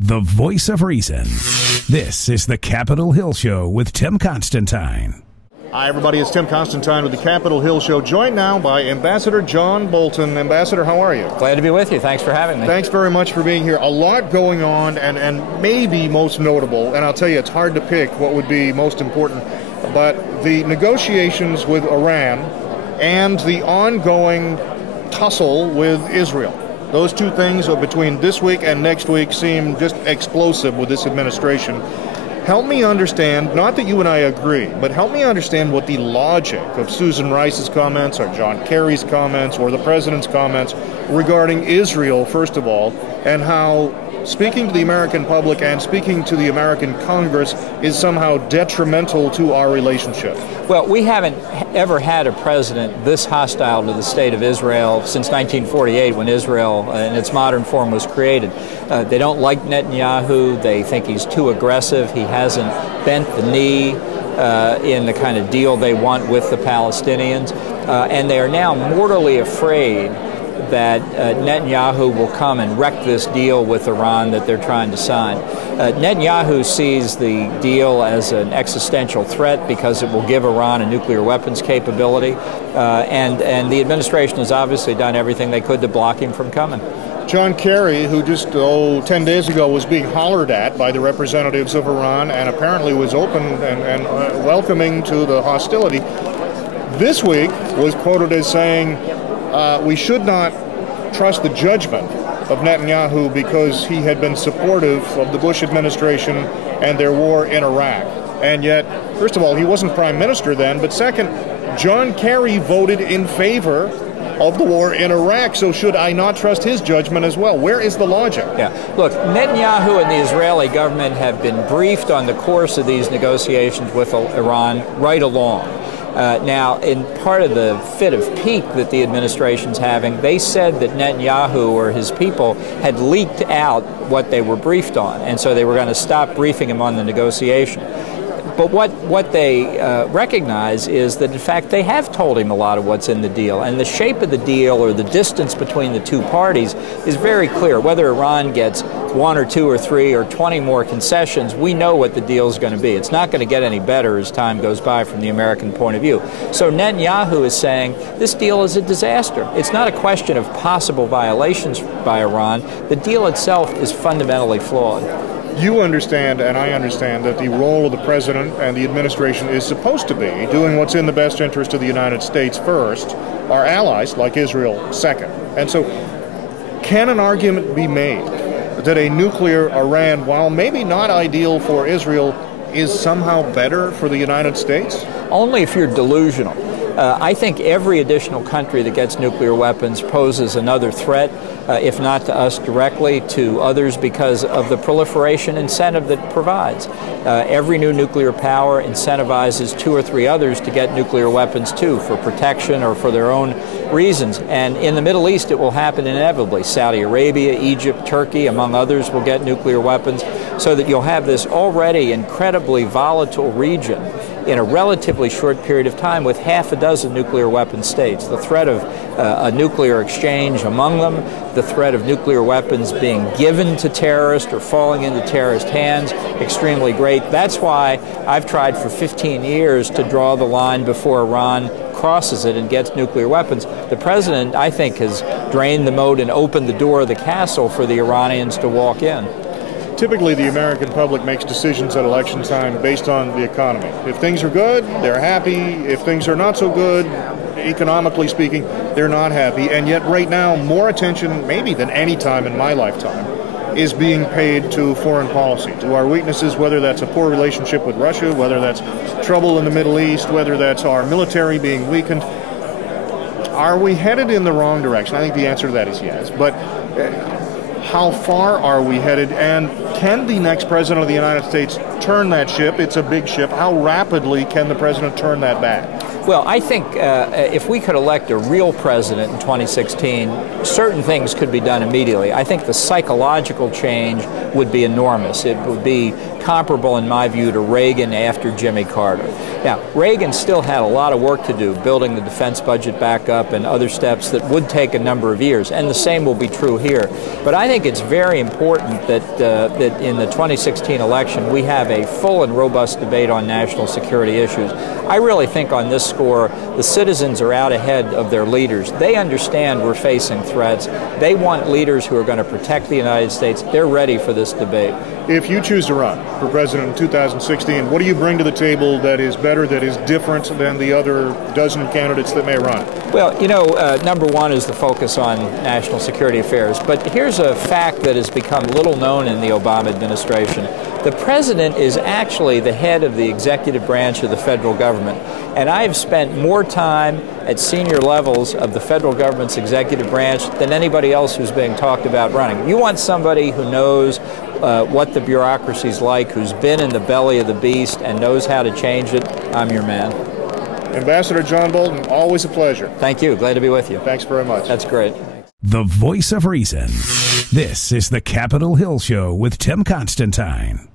The voice of reason. This is the Capitol Hill Show with Tim Constantine. Hi, everybody. It's Tim Constantine with the Capitol Hill Show, joined now by Ambassador John Bolton. Ambassador, how are you? Glad to be with you. Thanks for having me. Thanks very much for being here. A lot going on, and maybe most notable, and I'll tell you, it's hard to pick what would be most important, but the negotiations with Iran and the ongoing tussle with Israel. Those two things between this week and next week seem just explosive with this administration. Help me understand, not that you and I agree, but help me understand what the logic of Susan Rice's comments or John Kerry's comments or the president's comments regarding Israel, first of all, and how speaking to the American public and speaking to the American Congress is somehow detrimental to our relationship. Well, we haven't ever had a president this hostile to the state of Israel since 1948, when Israel in its modern form was created. They don't like Netanyahu. They think he's too aggressive. He hasn't bent the knee in the kind of deal they want with the Palestinians. And they are now mortally afraid that Netanyahu will come and wreck this deal with Iran that they're trying to sign. Netanyahu sees the deal as an existential threat because it will give Iran a nuclear weapons capability, and the administration has obviously done everything they could to block him from coming. John Kerry, who just 10 days ago was being hollered at by the representatives of Iran and apparently was open and welcoming to the hostility, this week was quoted as saying, we should not trust the judgment of Netanyahu because he had been supportive of the Bush administration and their war in Iraq. And yet, first of all, he wasn't prime minister then, but second, John Kerry voted in favor of the war in Iraq, so should I not trust his judgment as well? Where is the logic? Yeah, look, Netanyahu and the Israeli government have been briefed on the course of these negotiations with Iran right along. Now, in part of the fit of pique that the administration's having, they said that Netanyahu or his people had leaked out what they were briefed on, and so they were going to stop briefing him on the negotiation. But what they recognize is that, in fact, they have told him a lot of what's in the deal. And the shape of the deal, or the distance between the two parties, is very clear. Whether Iran gets 1 or 2 or 3 or 20 more concessions, we know what the deal is going to be. It's not going to get any better as time goes by from the American point of view. So Netanyahu is saying this deal is a disaster. It's not a question of possible violations by Iran. The deal itself is fundamentally flawed. You understand, and I understand, that the role of the president and the administration is supposed to be doing what's in the best interest of the United States first, our allies, like Israel, second. And so, can an argument be made that a nuclear Iran, while maybe not ideal for Israel, is somehow better for the United States? Only if you're delusional. I think every additional country that gets nuclear weapons poses another threat, if not to us directly, to others because of the proliferation incentive that it provides. Every new nuclear power incentivizes 2 or 3 others to get nuclear weapons too, for protection or for their own reasons. And in the Middle East, it will happen inevitably. Saudi Arabia, Egypt, Turkey, among others, will get nuclear weapons, so that you'll have this already incredibly volatile region in a relatively short period of time with half a dozen nuclear weapon states. The threat of a nuclear exchange among them, the threat of nuclear weapons being given to terrorists or falling into terrorist hands, extremely great. That's why I've tried for 15 years to draw the line before Iran crosses it and gets nuclear weapons. The president, I think, has drained the moat and opened the door of the castle for the Iranians to walk in. Typically, the American public makes decisions at election time based on the economy. If things are good, they're happy. If things are not so good, economically speaking, they're not happy. And yet right now, more attention, maybe than any time in my lifetime, is being paid to foreign policy, to our weaknesses, whether that's a poor relationship with Russia, whether that's trouble in the Middle East, whether that's our military being weakened. Are we headed in the wrong direction? I think the answer to that is yes. But how far are we headed, and can the next president of the United States turn that ship? It's a big ship. How rapidly can the president turn that back? Well, I think if we could elect a real president in 2016, certain things could be done immediately. I think the psychological change would be enormous. It would be comparable, in my view, to Reagan after Jimmy Carter. Now, Reagan still had a lot of work to do, building the defense budget back up and other steps that would take a number of years, and the same will be true here. But I think it's very important that, that in the 2016 election we have a full and robust debate on national security issues. I really think on this score, the citizens are out ahead of their leaders. They understand we're facing threats. They want leaders who are going to protect the United States. They're ready for this debate. If you choose to run for president in 2016, what do you bring to the table that is better, that is different than the other dozen candidates that may run? Well, you know, number one is the focus on national security affairs. But here's a fact that has become little known in the Obama administration. The president is actually the head of the executive branch of the federal government. And I've spent more time at senior levels of the federal government's executive branch than anybody else who's being talked about running. You want somebody who knows what the bureaucracy's like, who's been in the belly of the beast and knows how to change it, I'm your man. Ambassador John Bolton, always a pleasure. Thank you. Glad to be with you. Thanks very much. That's great. The voice of reason. This is the Capitol Hill Show with Tim Constantine.